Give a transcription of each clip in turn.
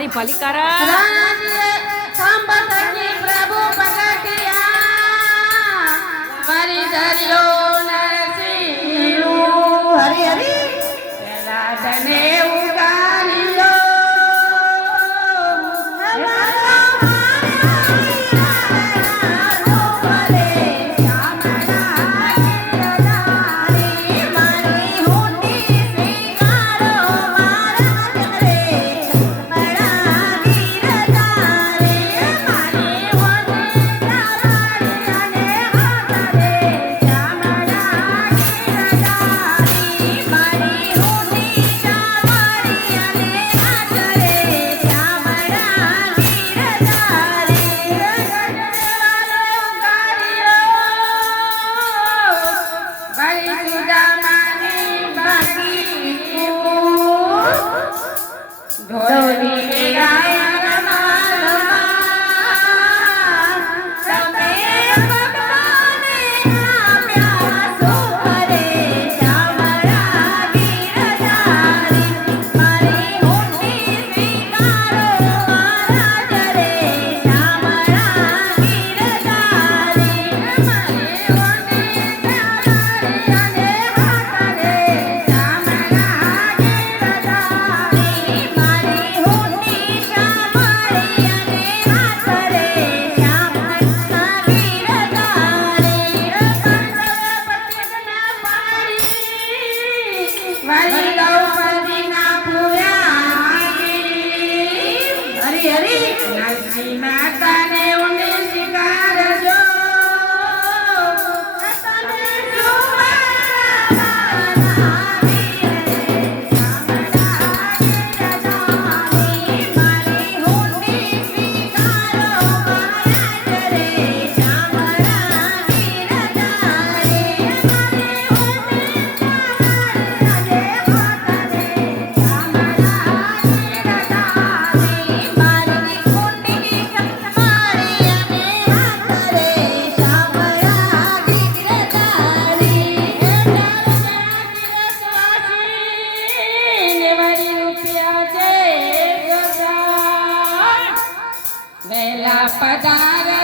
તારી ભલી કરા પ્રભુ મારી ધર્યો નરસિંહ હરી હરી વેલા પધાર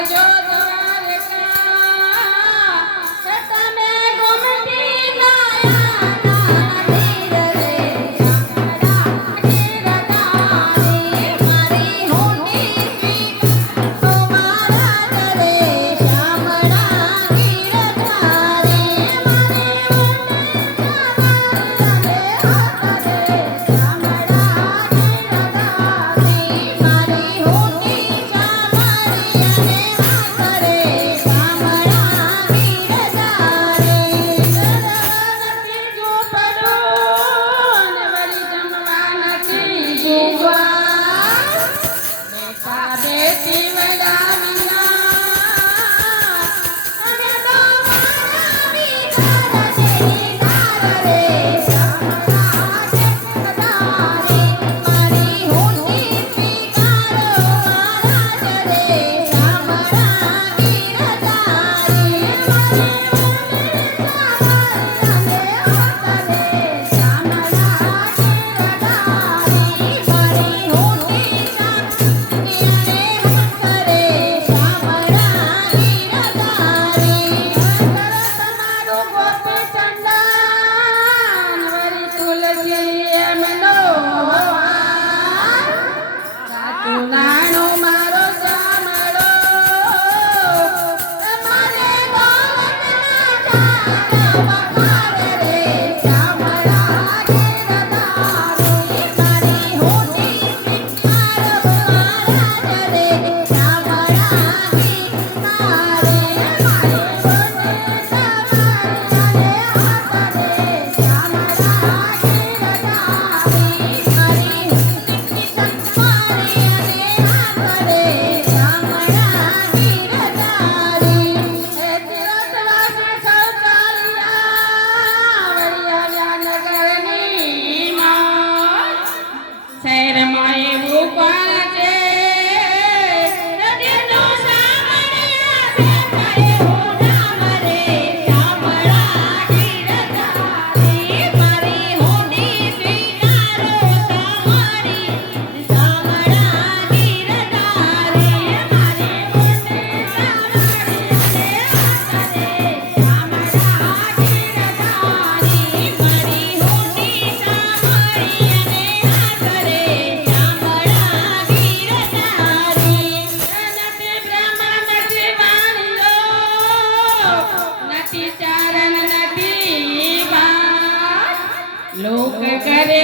લોક કરે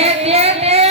તે